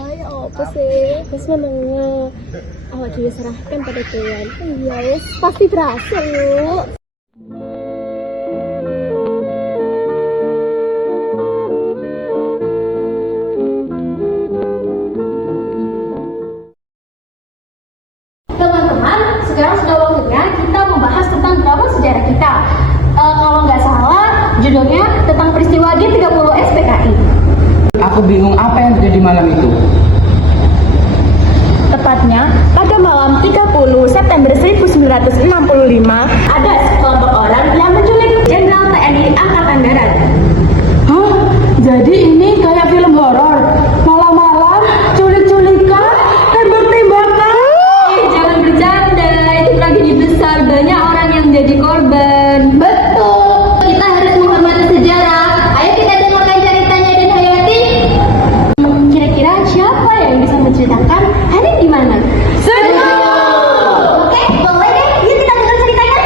Ya apa sih? Terus menengnya awak juga serahkan pada Tuhan. Iya wes, pasti berhasil yuk. Teman-teman, sekarang sudah waktunya kita membahas tentang drama sejarah kita. Kalau nggak salah, judulnya tentang peristiwa G30 SPKI. Aku bingung apa yang terjadi malam itu. Tepatnya, pada malam 30 September 1965, ada sekelompok orang yang menculik Jenderal TNI Angkatan Darat. Hah? Jadi ini kayak film horor. Malam-malam culik-culikan, tembak-tembakan. Jangan bercanda, itu tragedi besar, banyak orang yang menjadi korban. Betul, kita harus menghormati sejarah. Ayo kita dengarkan ceritanya dan Hayati. Kira-kira siapa yang bisa menceritakan hari di mana? Oke, boleh deh, yuk kita dengar ceritanya.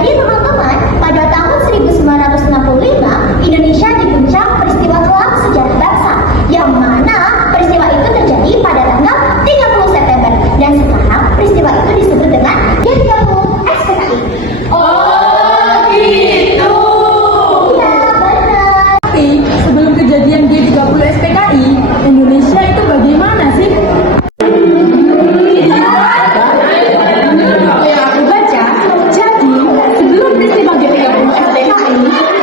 Jadi teman-teman, pada tahun 1965, Indonesia diguncang peristiwa kelam sejarah bangsa, yang mana peristiwa itu terjadi pada tanggal 30 September. Dan sekarang peristiwa itu disebut dengan G30 SPKI. Oh gitu. Iya benar. Tapi sebelum kejadian G30 SPKI, Indonesia itu bagaimana sih? Yang aku baca, jadi sebelum peristiwa G30 SPKI,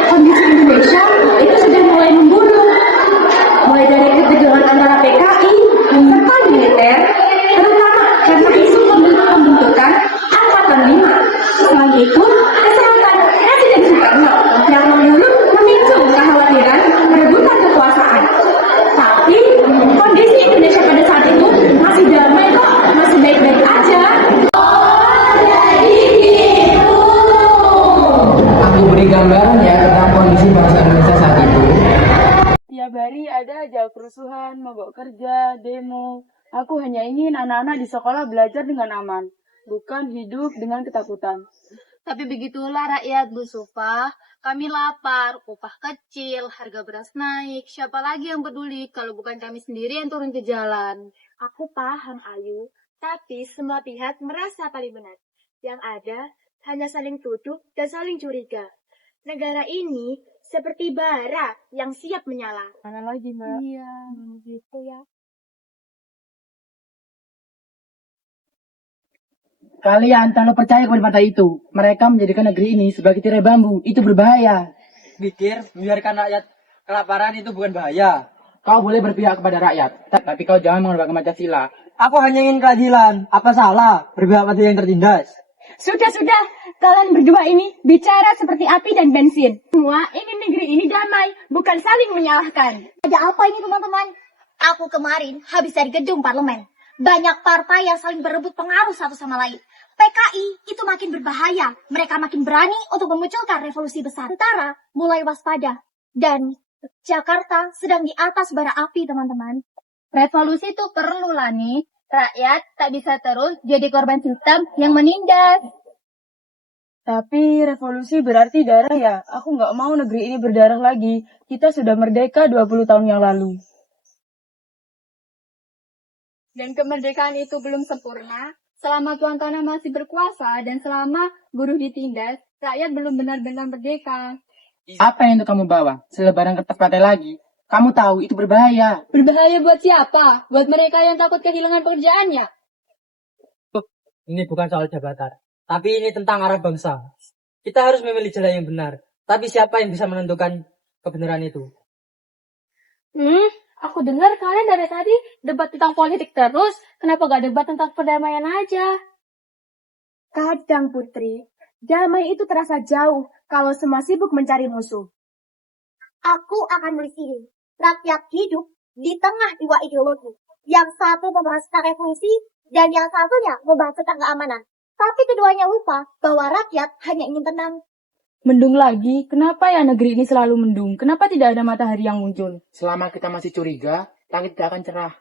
kondisi Indonesia itu sudah mulai memburuk. Mulai dari ketegangan antara PKI serta militer, terutama karena isu pembentukan Angkatan 5. Selain itu, kesehatan Presiden Soekarno yang memicu kekhawatiran perebutan kekuasaan. Tapi kondisi Indonesia pada saat itu masih damai kok, masih baik-baik aja. Aku beri gambaran ya tentang kondisi bangsa Indonesia saat itu. Tiap hari ada aja kerusuhan, mogok kerja, demo. Aku hanya ingin anak-anak di sekolah belajar dengan aman, bukan hidup dengan ketakutan. Tapi begitulah rakyat, Bu Sufa. Kami lapar, upah kecil, harga beras naik. Siapa lagi yang peduli kalau bukan kami sendiri yang turun ke jalan? Aku paham Ayu, tapi semua pihak merasa paling benar. Yang ada hanya saling tuduh dan saling curiga. Negara ini seperti bara yang siap menyala. Mana lagi, Mbak? Iya, gitu ya. Kalian terlalu percaya kepada partai itu. Mereka menjadikan negeri ini sebagai tirai bambu. Itu berbahaya. Pikir membiarkan rakyat kelaparan itu bukan bahaya. Kau boleh berpihak kepada rakyat, tapi kau jangan mengorbankan Pancasila. Aku hanya ingin keadilan. Apa salah berpihak pada yang tertindas? Sudah, kalian berdua ini bicara seperti api dan bensin. Semua ingin negeri ini damai, bukan saling menyalahkan. Ada apa ini teman-teman? Aku kemarin habis dari gedung parlemen. Banyak partai yang saling berebut pengaruh satu sama lain. PKI itu makin berbahaya. Mereka makin berani untuk memunculkan revolusi besar. Tentara mulai waspada. Dan Jakarta sedang di atas bara api, teman-teman. Revolusi itu perlu lah nih. Rakyat tak bisa terus jadi korban sistem yang menindas. Tapi revolusi berarti darah ya. Aku nggak mau negeri ini berdarah lagi. Kita sudah merdeka 20 tahun yang lalu. Dan kemerdekaan itu belum sempurna. Selama tuan tanah masih berkuasa dan selama buruh ditindas, rakyat belum benar-benar merdeka. Apa yang untuk kamu bawa? Selebaran kertas partai lagi? Kamu tahu itu berbahaya. Berbahaya buat siapa? Buat mereka yang takut kehilangan pekerjaannya. Ini bukan soal jabatan, tapi ini tentang arah bangsa. Kita harus memilih jalan yang benar. Tapi siapa yang bisa menentukan kebenaran itu? Aku dengar kalian dari tadi debat tentang politik terus. Kenapa gak debat tentang perdamaian aja? Kadang Putri, damai itu terasa jauh kalau semua sibuk mencari musuh. Aku akan nulis ini. Rakyat hidup di tengah dua ideologi. Yang satu membahas tentang revolusi dan yang satunya membahas tentang keamanan. Tapi keduanya lupa bahwa rakyat hanya ingin tenang. Mendung lagi? Kenapa ya negeri ini selalu mendung? Kenapa tidak ada matahari yang muncul? Selama kita masih curiga, langit tidak akan cerah.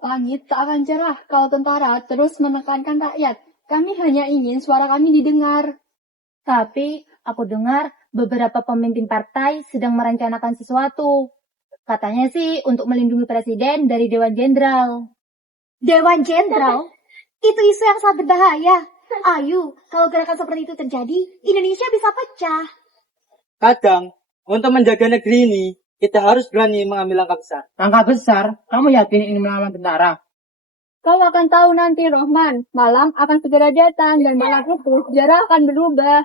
Langit tak akan cerah kalau tentara terus menekankan rakyat. Kami hanya ingin suara kami didengar. Tapi aku dengar beberapa pemimpin partai sedang merencanakan sesuatu. Katanya sih untuk melindungi presiden dari Dewan Jenderal. Dewan Jenderal? Itu isu yang sangat berbahaya. Ayo, kalau gerakan seperti itu terjadi, Indonesia bisa pecah. Kadang, untuk menjaga negeri ini, kita harus berani mengambil langkah besar. Langkah besar? Kamu yakin ini melawan tentara? Kau akan tahu nanti, Rohman. Malam akan segera datang dan malam itu sejarah akan berubah.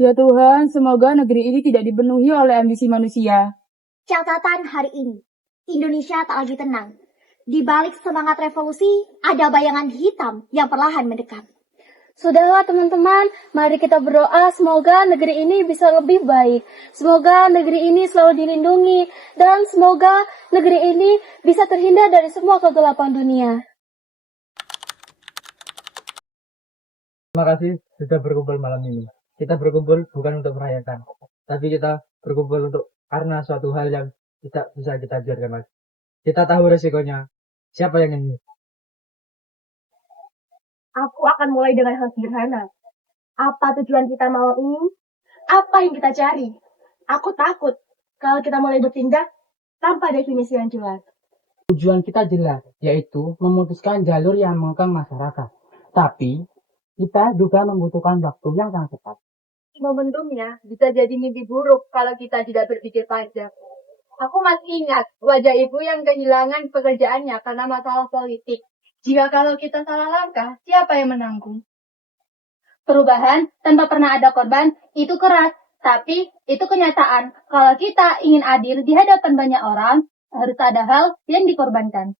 Ya Tuhan, semoga negeri ini tidak dipenuhi oleh ambisi manusia. Catatan hari ini, Indonesia tak lagi tenang. Di balik semangat revolusi, ada bayangan hitam yang perlahan mendekat. Sudahlah teman-teman, mari kita berdoa semoga negeri ini bisa lebih baik. Semoga negeri ini selalu dilindungi. Dan semoga negeri ini bisa terhindar dari semua kegelapan dunia. Terima kasih sudah berkumpul malam ini. Kita berkumpul bukan untuk merayakan, tapi kita berkumpul karena suatu hal yang tidak bisa kita biarkan lagi. Kita tahu resikonya. Siapa yang ingin? Aku akan mulai dengan hal sederhana. Apa tujuan kita malam ini? Apa yang kita cari? Aku takut kalau kita mulai bertindak tanpa definisi yang jelas. Tujuan kita jelas, yaitu memutuskan jalur yang mengekang masyarakat. Tapi, kita juga membutuhkan waktu yang sangat cepat. Momentumnya bisa jadi mimpi buruk kalau kita tidak berpikir panjang. Aku masih ingat wajah ibu yang kehilangan pekerjaannya karena masalah politik. Jika kalau kita salah langkah, siapa yang menanggung? Perubahan tanpa pernah ada korban itu keras, tapi itu kenyataan. Kalau kita ingin adil di hadapan banyak orang, harus ada hal yang dikorbankan.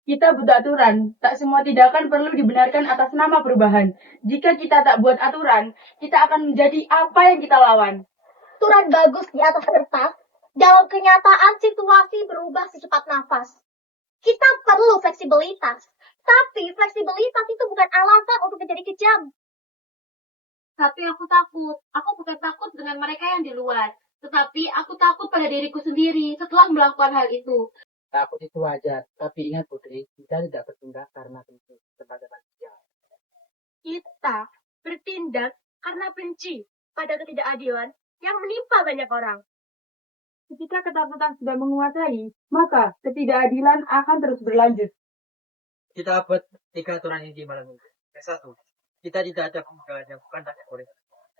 Kita butuh aturan. Tak semua tindakan perlu dibenarkan atas nama perubahan. Jika kita tak buat aturan, kita akan menjadi apa yang kita lawan. Aturan bagus di atas kertas, dalam kenyataan situasi berubah secepat nafas. Kita perlu fleksibilitas, tapi fleksibilitas itu bukan alasan untuk menjadi kejam. Tapi aku takut. Aku bukan takut dengan mereka yang di luar. Tetapi aku takut pada diriku sendiri setelah melakukan hal itu. Takut itu wajar, tapi ingat Putri, kita tidak bertindak karena benci kepada manusia. Kita bertindak karena benci pada ketidakadilan yang menimpa banyak orang. Ketika ketakutan sudah menguasai, maka ketidakadilan akan terus berlanjut. Kita buat 3 aturan inti malam ini. Yang satu, kita tidak ada pembegalan yang bukan kategori.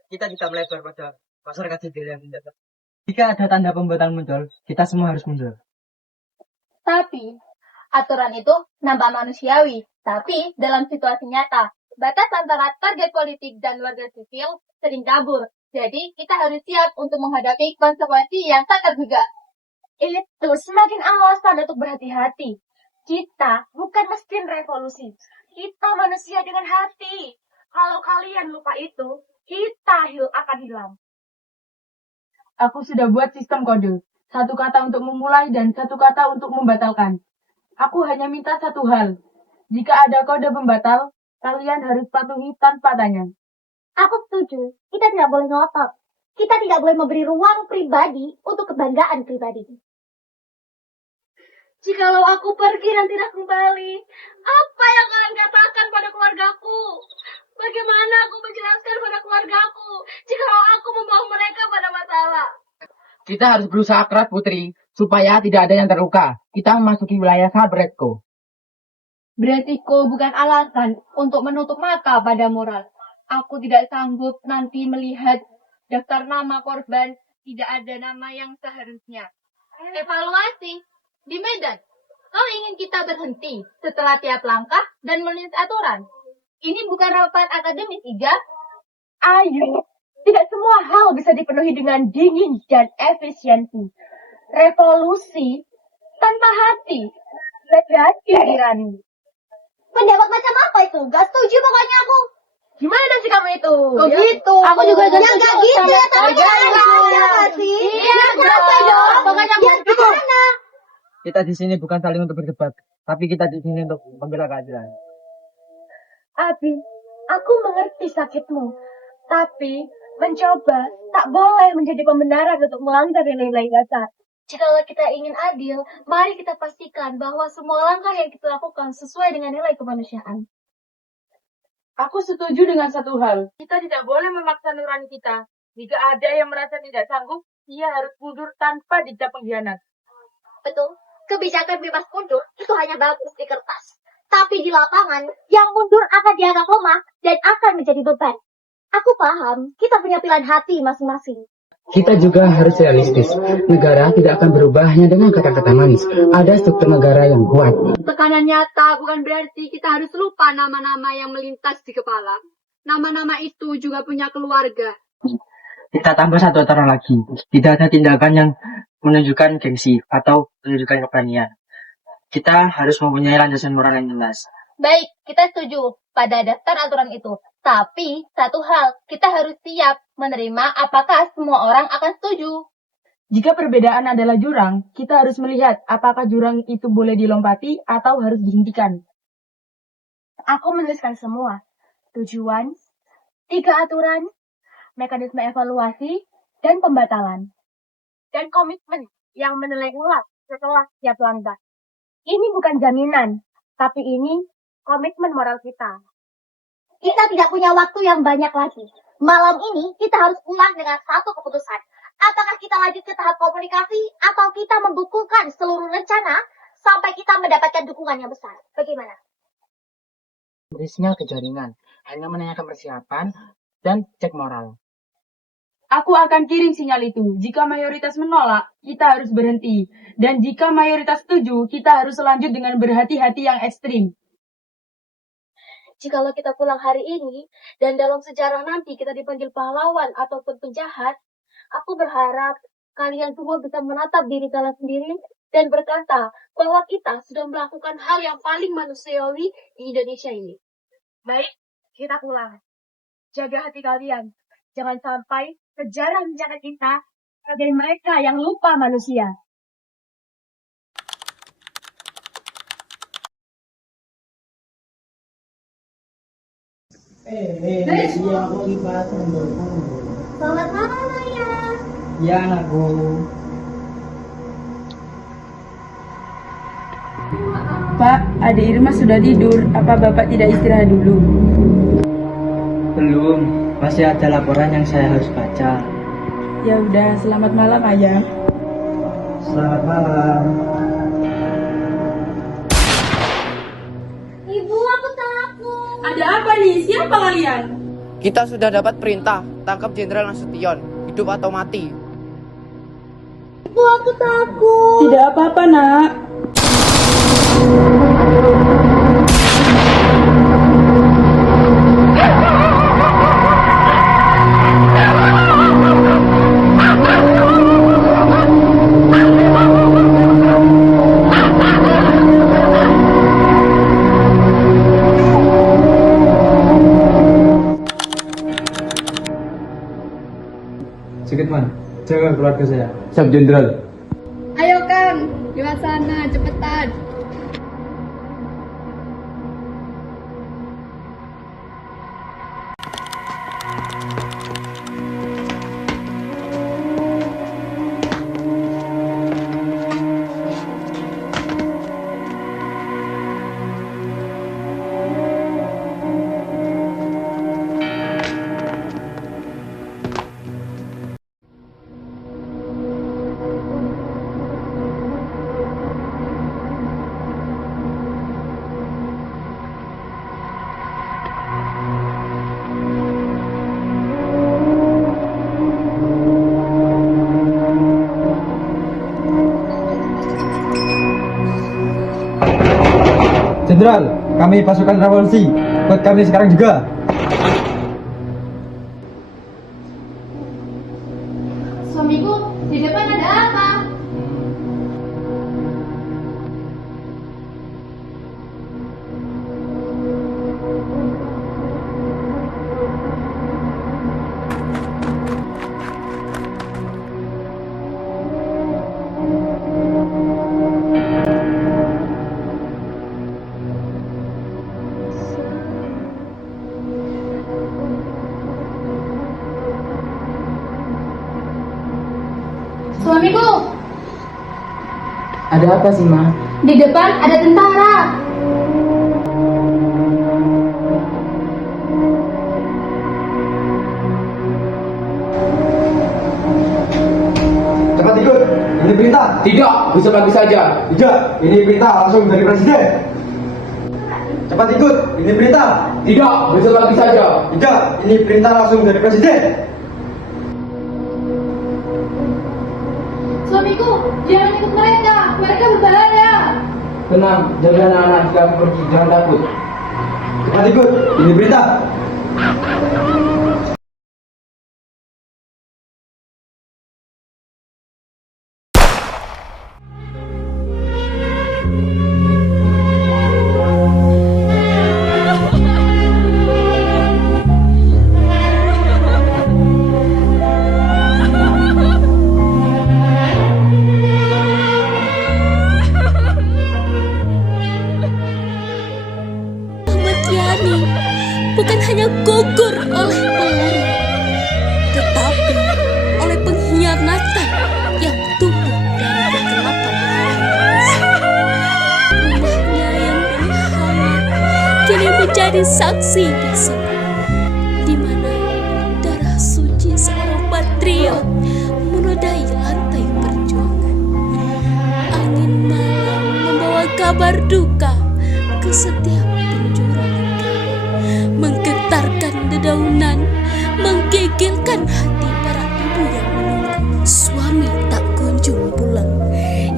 Kita tidak melebar pada masyarakat sipil yang mendapat. Jika ada tanda pembatalan muncul, kita semua harus mundur. Tapi, aturan itu nampak manusiawi. Tapi, dalam situasi nyata, batas antara target politik dan warga sipil sering kabur. Jadi, kita harus siap untuk menghadapi konsekuensi yang tak terduga. Itu semakin alasan untuk berhati-hati. Kita bukan mesin revolusi. Kita manusia dengan hati. Kalau kalian lupa itu, kita akan hilang. Aku sudah buat sistem kode. 1 kata untuk memulai dan 1 kata untuk membatalkan. Aku hanya minta 1 hal. Jika ada kode pembatal, kalian harus patuhi tanpa tanya. Aku setuju, kita tidak boleh ngotot. Kita tidak boleh memberi ruang pribadi untuk kebanggaan pribadi. Jikalau aku pergi dan tidak kembali, apa yang kalian katakan pada keluargaku? Bagaimana aku menjelaskan pada keluargaku jikalau aku membawa mereka pada masalah? Kita harus berusaha keras, Putri, supaya tidak ada yang terluka. Kita memasuki wilayah sangat beresiko. Beresiko bukan alasan untuk menutup mata pada moral. Aku tidak sanggup nanti melihat daftar nama korban tidak ada nama yang seharusnya. Evaluasi di Medan. Kau ingin kita berhenti setelah tiap langkah dan menulis aturan. Ini bukan rapat akademis, Iga. Ayo, tidak semua hal bisa dipenuhi dengan dingin dan efisiensi. Revolusi tanpa hati, negasi tirani. Pendapat macam apa itu? Gak setuju pokoknya aku. Gimana sih kamu itu? Kok gitu? Aku juga Ya gak gitu ya, tapi jangan sih. Iya, Kenapa dong? Pokoknya Ya gimana? Kita di sini bukan saling untuk berdebat, tapi kita di sini untuk membela keadilan. Abi, aku mengerti sakitmu. Tapi mencoba tak boleh menjadi pembenaran untuk melanggar nilai-nilai dasar. Jika kita ingin adil, mari kita pastikan bahwa semua langkah yang kita lakukan sesuai dengan nilai kemanusiaan. Aku setuju dengan 1 hal. Kita tidak boleh memaksa nurani kita. Jika ada yang merasa tidak sanggup, dia harus mundur tanpa dicap pengkhianat. Betul, kebijakan bebas mundur itu hanya bagus di kertas. Tapi di lapangan, yang mundur akan dianggap lemah dan akan menjadi beban. Aku paham, kita punya pilihan hati masing-masing. Kita juga harus realistis. Negara tidak akan berubah hanya dengan kata-kata manis. Ada struktur negara yang kuat. Tekanan nyata bukan berarti kita harus lupa nama-nama yang melintas di kepala. Nama-nama itu juga punya keluarga. Kita tambah satu aturan lagi. Tidak ada tindakan yang menunjukkan gengsi atau menunjukkan keberanian. Kita harus mempunyai landasan moral yang jelas. Baik, kita setuju pada daftar aturan itu. Tapi, satu hal, kita harus siap menerima apakah semua orang akan setuju. Jika perbedaan adalah jurang, kita harus melihat apakah jurang itu boleh dilompati atau harus dihentikan. Aku menuliskan semua. Tujuan, 3 aturan, mekanisme evaluasi, dan pembatalan. Dan komitmen yang menilai ulang setelah setiap langkah. Ini bukan jaminan, tapi ini komitmen moral kita. Kita tidak punya waktu yang banyak lagi. Malam ini kita harus pulang dengan satu keputusan. Apakah kita lanjut ke tahap komunikasi atau kita membukukan seluruh rencana sampai kita mendapatkan dukungan yang besar? Bagaimana? Beri sinyal ke jaringan. Hanya menanyakan persiapan dan cek moral. Aku akan kirim sinyal itu. Jika mayoritas menolak, kita harus berhenti. Dan jika mayoritas setuju, kita harus lanjut dengan berhati-hati yang ekstrim. Jikalau kita pulang hari ini, dan dalam sejarah nanti kita dipanggil pahlawan ataupun penjahat, aku berharap kalian semua bisa menatap diri kalian sendiri dan berkata bahwa kita sudah melakukan hal yang paling manusiawi di Indonesia ini. Baik, kita pulang. Jaga hati kalian. Jangan sampai sejarah mencatat kita sebagai mereka yang lupa manusia. Selamat malam, Ayah. Ya anakku. Pak, adik Irma sudah tidur. Apa Bapak tidak istirahat dulu? Belum, masih ada laporan yang saya harus baca. Ya udah, selamat malam, Ayah. Selamat malam. Ibu, aku takut. Ada apa nih? Siapa kalian? Kita sudah dapat perintah, tangkap Jenderal Nasution, hidup atau mati. Ibu, aku takut. Tidak apa-apa, Nak. Sekitman, jaga keluarga saya. Siap, Jenderal. Ayo Kang, lewat sana, cepetan. Jenderal, kami pasukan revolusi. Buat kami sekarang juga. Suamiku, di depan ada apa? Suamiku, Ada apa sih, Ma? di depan ada tentara. Cepat ikut. Ini perintah. perintah? Tidak, besok pagi saja. Tidak, ini perintah langsung dari presiden. Cepat ikut, ini perintah. Tidak, besok pagi saja. Tidak, ini perintah langsung dari presiden. Suamiku, jangan ikut mereka. Mereka berbahaya. Tenang, jaga anak-anak jika aku pergi, jangan takut. Cepat ikut, ini perintah. Ahmad Yani bukan hanya gugur oleh peluru, tetapi oleh pengkhianatan yang tumbuh dari kegelapan hati. Rumahnya yang berhangat kini menjadi saksi bisu, di mana darah suci seorang patriot menodai lantai perjuangan. Angin malam membawa kabar duka ke setiap penjuru negara, menggetarkan dedaunan, menggigilkan hati para ibu yang menunggu suami tak kunjung pulang.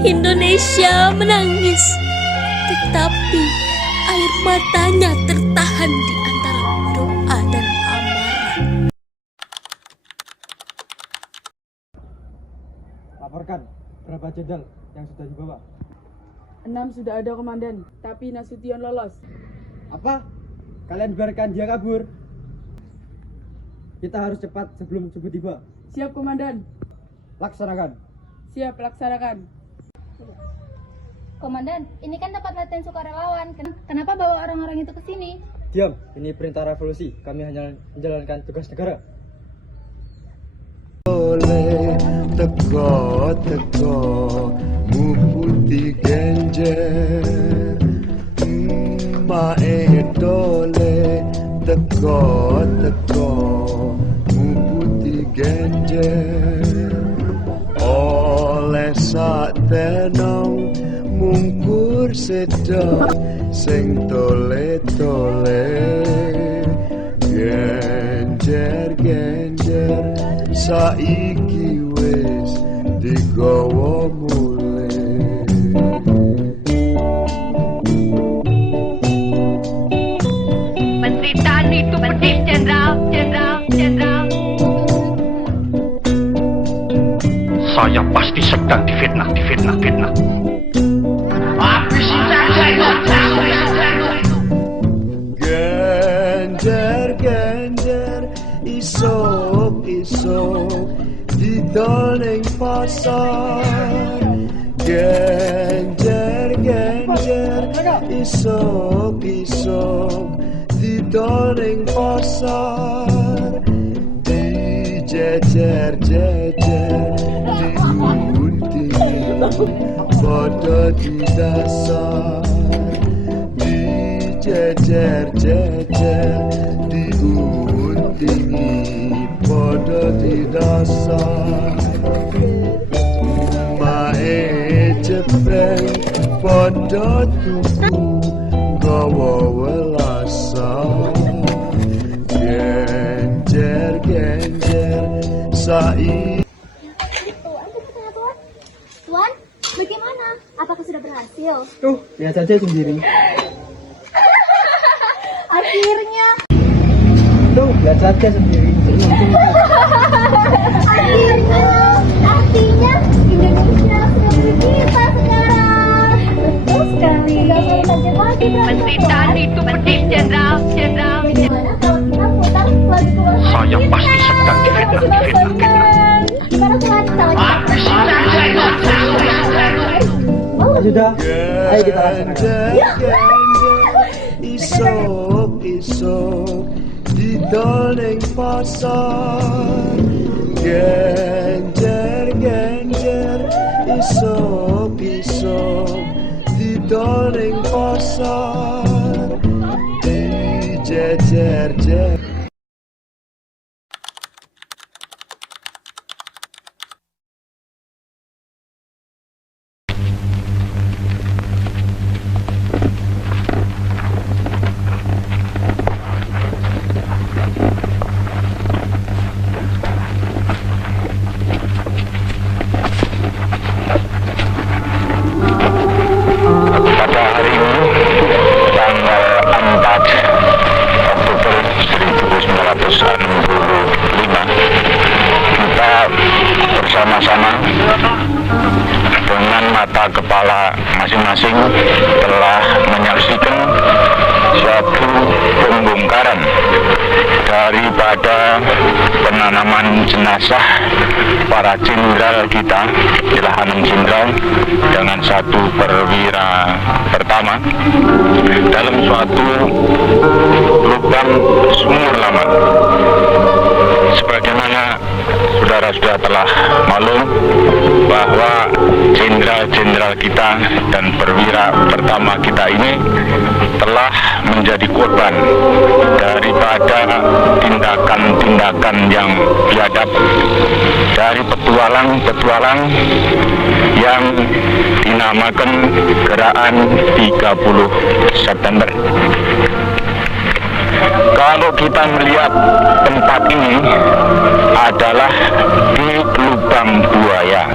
Indonesia menangis, tetapi air matanya tertahan di antara doa dan amarah. Laporkan berapa jenderal yang sudah dibawa. 6 sudah ada komandan, tapi Nasution lolos. Apa? Kalian biarkan dia kabur? Kita harus cepat sebelum subuh tiba. Siap komandan. Laksanakan. Siap, laksanakan. Komandan, ini kan tempat latihan sukarelawan. Kenapa bawa orang-orang itu ke sini? Diam, ini perintah revolusi. Kami hanya menjalankan tugas negara. Teko mu putih genjer mae dole teko mu putih genjer oleh sak tenong mungkur sedang sing tole genjer saiki wis digawa mulih. Penderitaan itu pedih, Jenderal. Saya pasti sedang difitnah. Habisi saja itu. Genjer, isok didol ning pasar. Genjer, isok didol ning pasar. Dijejer diundi padha di dasar. Dijejer diundingi padha di dasar. Mae jepreng padha tuku gawa welasan. Genjer sai. Tuan, bagaimana? Apakah sudah berhasil? Tuh, lihat saja sendiri. Akhirnya. Tuh, lihat saja sendiri. Akhirnya. Artinya Indonesia sudah milik kita sekarang. Betul sekali. Tidak perlu saja lagi Penderitaan itu pedih, Jenderal. Gimana kalau kita putar lagu keluar? Saya pasti sedang difitnah. Gimana Tuan? Kalau Habisi saja itu. Sudah, ayo kita laksanakan. Isok didol ning pasar. Genjer isok didol ning pasar. Dijejer bersama-sama dengan mata kepala masing-masing telah menyaksikan suatu pembongkaran daripada penanaman jenazah para jenderal kita, ialah 6 jenderal dengan 1 perwira pertama dalam suatu lubang sumur lama. Sebagaimana saudara-saudara telah maklum bahwa jenderal-jenderal kita dan perwira pertama kita ini telah menjadi korban daripada tindakan-tindakan yang biadab dari petualang-petualang yang dinamakan Gerakan 30 September. Kalau kita melihat tempat ini adalah di Lubang Buaya.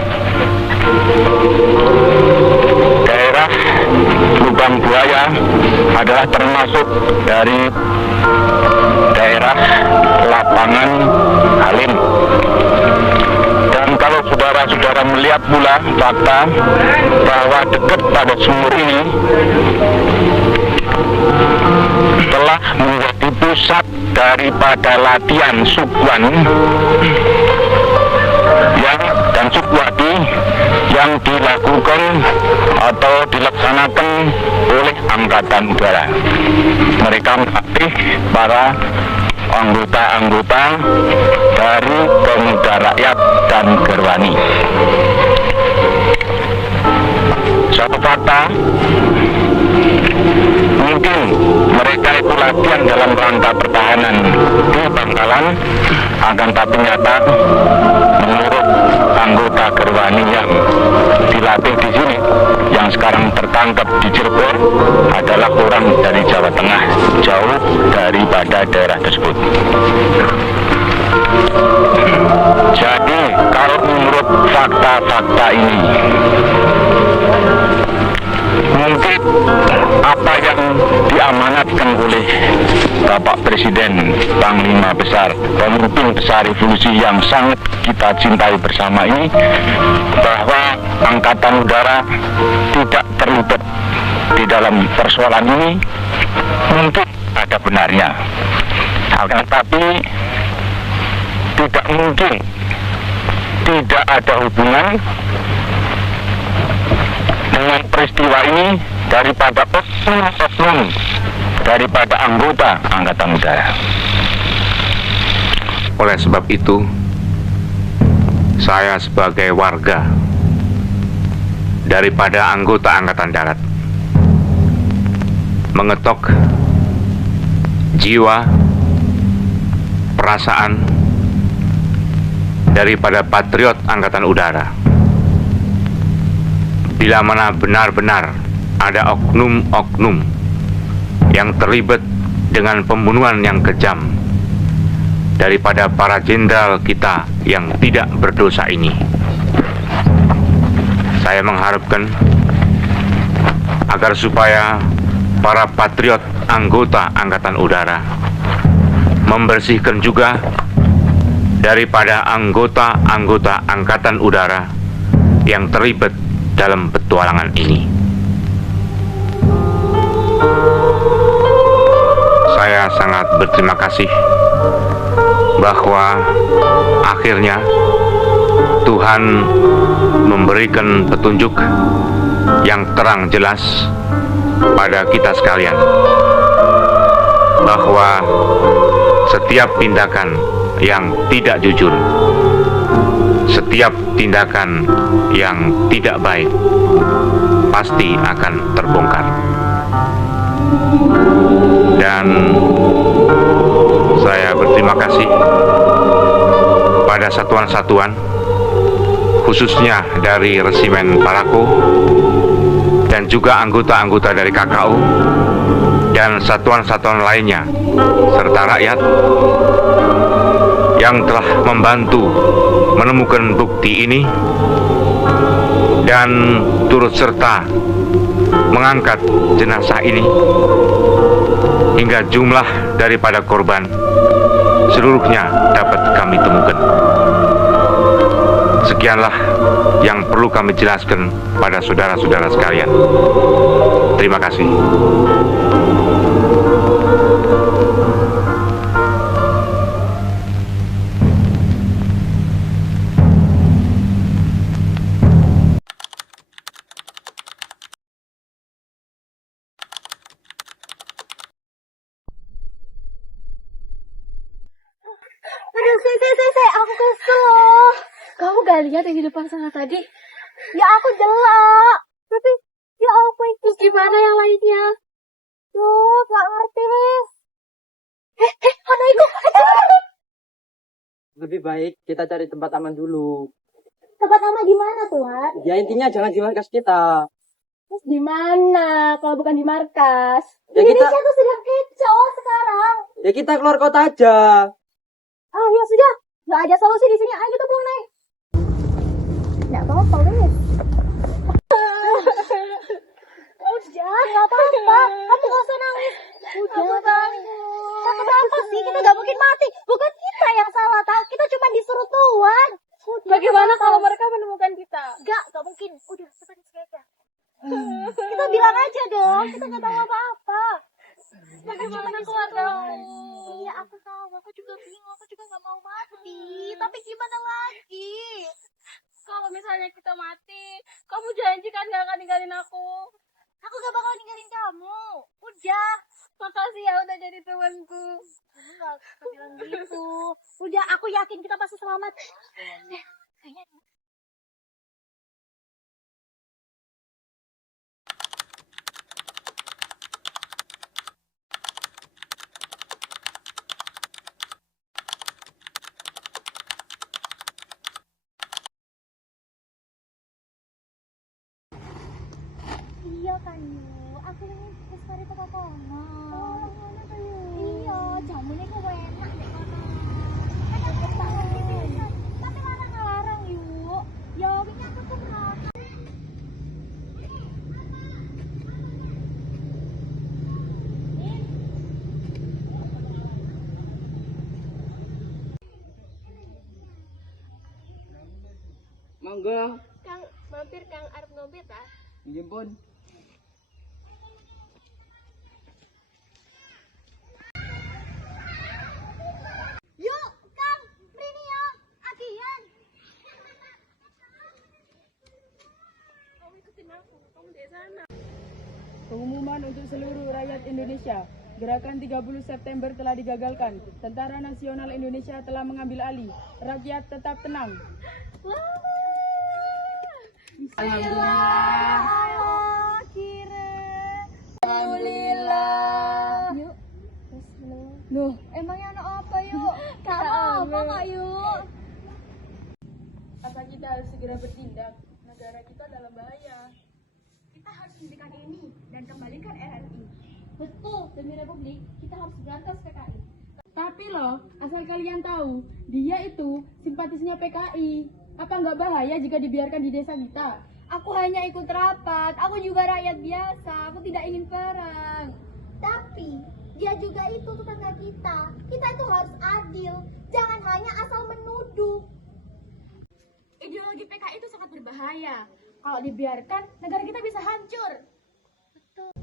Daerah Lubang Buaya adalah termasuk dari daerah lapangan Halim. Dan kalau saudara-saudara melihat pula fakta bahwa dekat pada sumur ini telah menjadi pusat daripada latihan Sukwan dan Sukwati yang dilakukan atau dilaksanakan oleh Angkatan Udara. Mereka melatih para anggota-anggota dari Pemuda Rakyat dan Gerwani. Suatu fakta, mungkin mereka itu latihan dalam rangka pertahanan di Bangkalan, akan tapi nyata menurut anggota Gerwani yang dilatih di sini, yang sekarang tertangkap di Cirebon adalah orang dari Jawa Tengah, jauh daripada daerah tersebut. Jadi kalau menurut fakta-fakta ini, mungkin apa yang diamanatkan oleh Bapak Presiden, Panglima Besar, pemimpin besar revolusi yang sangat kita cintai bersama ini, bahwa Angkatan Udara tidak terlibat di dalam persoalan ini, mungkin ada benarnya. Akan tetapi tidak mungkin tidak ada hubungan dengan peristiwa ini daripada oknum daripada anggota Angkatan Udara. Oleh sebab itu, saya sebagai warga daripada anggota Angkatan Darat mengetok jiwa, perasaan daripada patriot Angkatan Udara. Bila mana benar-benar ada oknum-oknum yang terlibat dengan pembunuhan yang kejam daripada para jenderal kita yang tidak berdosa ini, saya mengharapkan agar supaya para patriot anggota Angkatan Udara membersihkan juga daripada anggota-anggota Angkatan Udara yang terlibat dalam petualangan ini. Saya sangat berterima kasih bahwa akhirnya Tuhan memberikan petunjuk yang terang jelas pada kita sekalian bahwa setiap tindakan yang tidak jujur, setiap tindakan yang tidak baik pasti akan terbongkar. Dan saya berterima kasih pada satuan-satuan, khususnya dari Resimen Parako dan juga anggota-anggota dari KKU dan satuan-satuan lainnya serta rakyat yang telah membantu menemukan bukti ini dan turut serta mengangkat jenazah ini hingga jumlah daripada korban seluruhnya dapat kami temukan. Sekianlah yang perlu kami jelaskan pada saudara-saudara sekalian. Terima kasih. Aduh, aku kesel loh. Kamu gak lihat yang di depan sana tadi? Ya aku jelek. Tapi, ya aku itu gimana yang lainnya? Duh, gak ngerti, Wis. Mana itu? Lebih baik kita cari tempat aman dulu. Tempat aman di mana, Tuhan? Ya intinya jangan di markas kita. Terus di mana kalau bukan di markas? Ya Indonesia kita- tuh sedang kacau sekarang. Ya kita keluar kota aja. Ah, ya sudah. Gak ada solusi di sini. Ayo kita pulang, naik. Gak apa-apa, Wis. Udah, gak apa-apa. Kamu gak usah nangis. Udah, takut apa sih? Kita gak mungkin mati. Bukan kita yang salah, tahu? Kita cuma disuruh Tuhan. Bagaimana kalau mereka menemukan kita? Gak mungkin. Udah, cepat aja. Kita bilang aja dong. Kita gak tahu apa-apa. Bagaimana keluarga? Iya, aku tahu. Aku juga bingung. Aku juga gak mau mati. Tapi gimana lagi? Kalau misalnya kita mati, kamu janji kan gak akan ninggalin aku? Aku gak bakal ninggalin kamu. Udah. Makasih ya udah jadi temanku. Enggak, kita bilang gitu. Udah, aku yakin kita pasti selamat. Kayaknya iya kan Yu, aku ini wis mari teko kono. Oh, ngono ta Yu. Iya, jamune ku enak nek kono. Kan aku tak ngerti pisan. Tapi malah ngelarang Yu. Ya wingi aku tuh merasa. Monggo. Kang, mampir Kang arep ngombe ta? Nggih pun. Yuk, Kang, mrene ya. Agian. Kamu ikutin aku, kamu di sana. Pengumuman untuk seluruh rakyat Indonesia. Gerakan 30 September telah digagalkan. Tentara Nasional Indonesia telah mengambil alih. Rakyat tetap tenang. Alhamdulillah. Yuk. Loh, Emangnya anak apa yuk? Gak apa kak yuk. apa kita harus segera bertindak? Negara kita dalam bahaya. Kita harus hentikan ini dan kembalikan RRI. Betul, demi Republik kita harus berantas PKI. Tapi loh, asal kalian tahu, dia itu simpatisnya PKI. Apa nggak bahaya jika dibiarkan di desa kita? Aku hanya ikut rapat, aku juga rakyat biasa, aku tidak ingin perang. Tapi dia juga itu tetangga kita. Kita itu harus adil, jangan hanya asal menuduh. Ideologi PKI itu sangat berbahaya. Kalau dibiarkan, negara kita bisa hancur.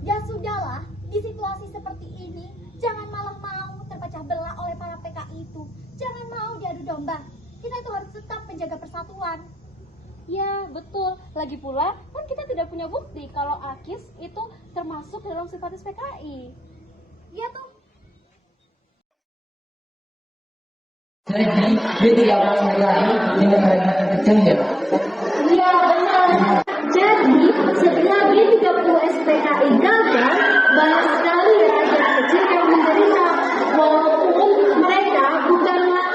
Ya sudahlah, di situasi seperti ini, jangan malah mau terpecah belah oleh para PKI itu. Jangan mau diadu domba. Kita itu harus tetap menjaga persatuan. Ya, betul. Lagi pula, kan kita tidak punya bukti kalau Akis itu termasuk dalam simpatis PKI. Ya tuh. Jadi, dia tidak akan lagi di negara terjaya. Iya benar. Jadi setelah G30 SPKI gagal, banyak sekali rakyat kecil yang menderita. Walaupun mereka bukanlah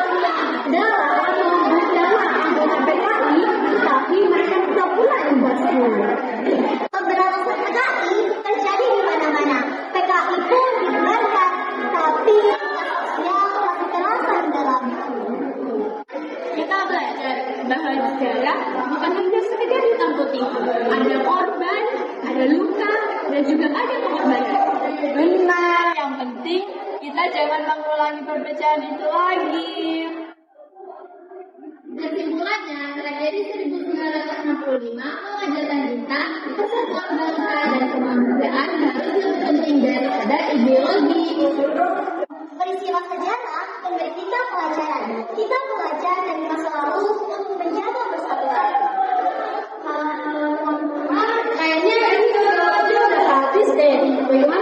darah atau bukanlah anggota PKI, tapi mereka tetap pula imbasnya. Pemberantasan PKI terjadi di mana-mana. PKI pun dibenarkan, tapi sosial kekerasan dalam. Kita belajar bahwa sejarah bukan hanya sekedar hitam putih. Ada korban, ada luka, dan juga ada pengorbanan. Benar, yang penting kita jangan mengulangi perpecahan itu lagi. Kesimpulan Semuanya, tragedi 1965 mengajarkan kita persatuan bangsa dan kemanusiaan harus lebih penting daripada ideologi. Peristiwa sejarah memberi kita pelajaran. Kita belajar dari masa lalu untuk menjaga persatuan. Kayaknya ini udah habis deh. Bagaimana